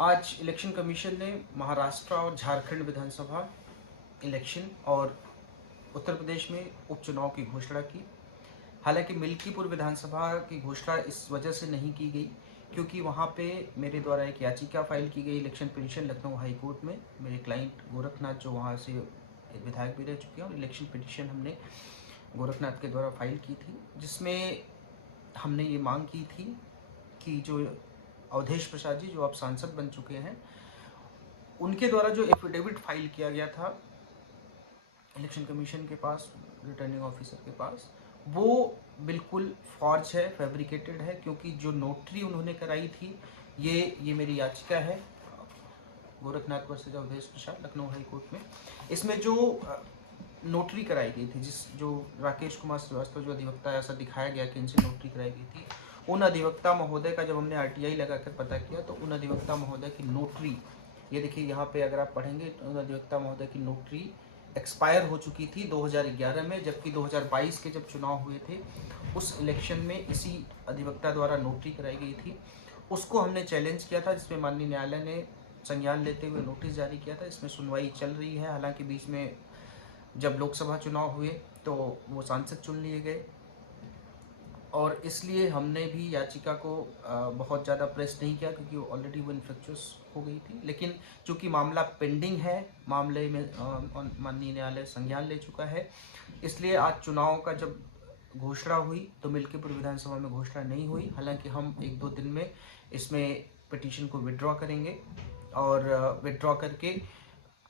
आज election commission ने महाराष्ट्र और झारखंड विधानसभा इलेक्शन और उत्तर प्रदेश में उपचुनाव की घोषणा की। हालांकि मिल्कीपुर विधानसभा की घोषणा इस वजह से नहीं की गई क्योंकि वहां पे मेरे द्वारा एक याचिका फाइल की गई election petition Lucknow high court में। मेरे क्लाइंट गोरखनाथ जो वहां से विधायक भी रह चुके हैं, और इलेक्शन पिटीशन हमने गोरखनाथ के द्वारा फाइल की थी, जिसमें हमने ये मांग की थी कि जो अवधेश प्रसाद जी जो अब सांसद बन चुके हैं, उनके द्वारा जो एफिडेविट फाइल किया गया था इलेक्शन कमीशन के पास, रिटर्निंग ऑफिसर के पास, वो बिल्कुल फॉर्ज है, फैब्रिकेटेड है। क्योंकि जो नोटरी उन्होंने कराई थी, ये मेरी याचिका है Gorakhnath versus Awadhesh Prasad Lucknow high court में। इसमें जो नोटरी कराई गई थी, जो राकेश कुमार श्रीवास्तव जो अधिवक्ता, ऐसा दिखाया गया कि इनसे नोटरी कराई गई थी, उन अधिवक्ता महोदय का जब हमने आरटीआई लगाकर पता किया तो उन अधिवक्ता महोदय की नोटरी, ये देखिए यहाँ पे अगर आप पढ़ेंगे, उन अधिवक्ता महोदय की नोटरी एक्सपायर हो चुकी थी 2011 में, जबकि 2022 के जब चुनाव हुए थे उस इलेक्शन में इसी अधिवक्ता द्वारा नोटरी कराई गई थी। उसको हमने चैलेंज किया था, जिसमें माननीय न्यायालय ने संज्ञान लेते हुए नोटिस जारी किया था। इसमें सुनवाई चल रही है। हालांकि बीच में जब लोकसभा चुनाव हुए तो वो सांसद चुन लिए गए, और इसलिए हमने भी याचिका को बहुत ज़्यादा प्रेस नहीं किया क्योंकि ऑलरेडी वो इन्फ्रेक्चुअस हो गई थी। लेकिन चूंकि मामला पेंडिंग है, मामले में माननीय न्यायालय संज्ञान ले चुका है, इसलिए आज चुनाव का जब घोषणा हुई तो मिल्कीपुर विधानसभा में घोषणा नहीं हुई। हालांकि हम 1-2 दिन में इसमें पिटीशन को विड्रॉ करेंगे, और विड्रॉ करके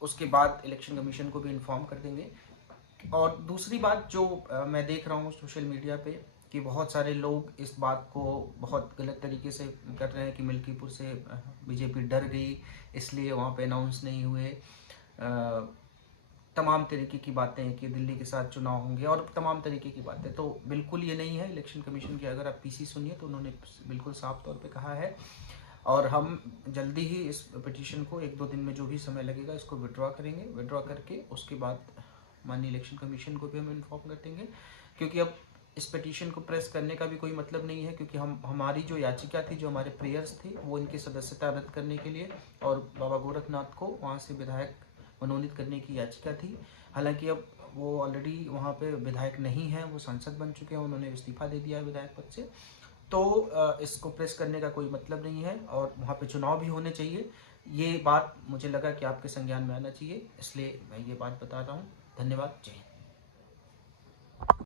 उसके बाद इलेक्शन कमीशन को भी इन्फॉर्म कर देंगे। और दूसरी बात जो मैं देख रहा हूँ सोशल मीडिया पे कि बहुत सारे लोग इस बात को बहुत गलत तरीके से कर रहे हैं कि मिल्कीपुर से बीजेपी डर गई इसलिए वहाँ पे अनाउंस नहीं हुए, तमाम तरीके की बातें कि दिल्ली के साथ चुनाव होंगे और तमाम तरीके की बातें। तो बिल्कुल ये नहीं है। इलेक्शन कमीशन की अगर आप पीसी सुनिए तो उन्होंने बिल्कुल साफ तौर पे कहा है, और हम जल्दी ही इस पिटीशन को 1-2 दिन में जो भी समय लगेगा इसको विड्रॉ करेंगे। विड्रॉ करके उसके बाद माननीय इलेक्शन कमीशन को भी हम इन्फॉर्म कर देंगे, क्योंकि अब इस पिटीशन को प्रेस करने का भी कोई मतलब नहीं है, क्योंकि हमारी जो याचिका थी, जो हमारे प्रेयर्स थे, वो इनकी सदस्यता रद्द करने के लिए और बाबा गोरखनाथ को वहाँ से विधायक मनोनीत करने की याचिका थी। हालांकि अब वो ऑलरेडी वहाँ पे विधायक नहीं है, वो सांसद बन चुके हैं, उन्होंने इस्तीफा दे दिया है विधायक पद से। तो इसको प्रेस करने का कोई मतलब नहीं है, और वहाँ पे चुनाव भी होने चाहिए। ये बात मुझे लगा कि आपके संज्ञान में आना चाहिए, इसलिए मैं ये बात बता रहा हूँ। धन्यवाद। जय हिंद।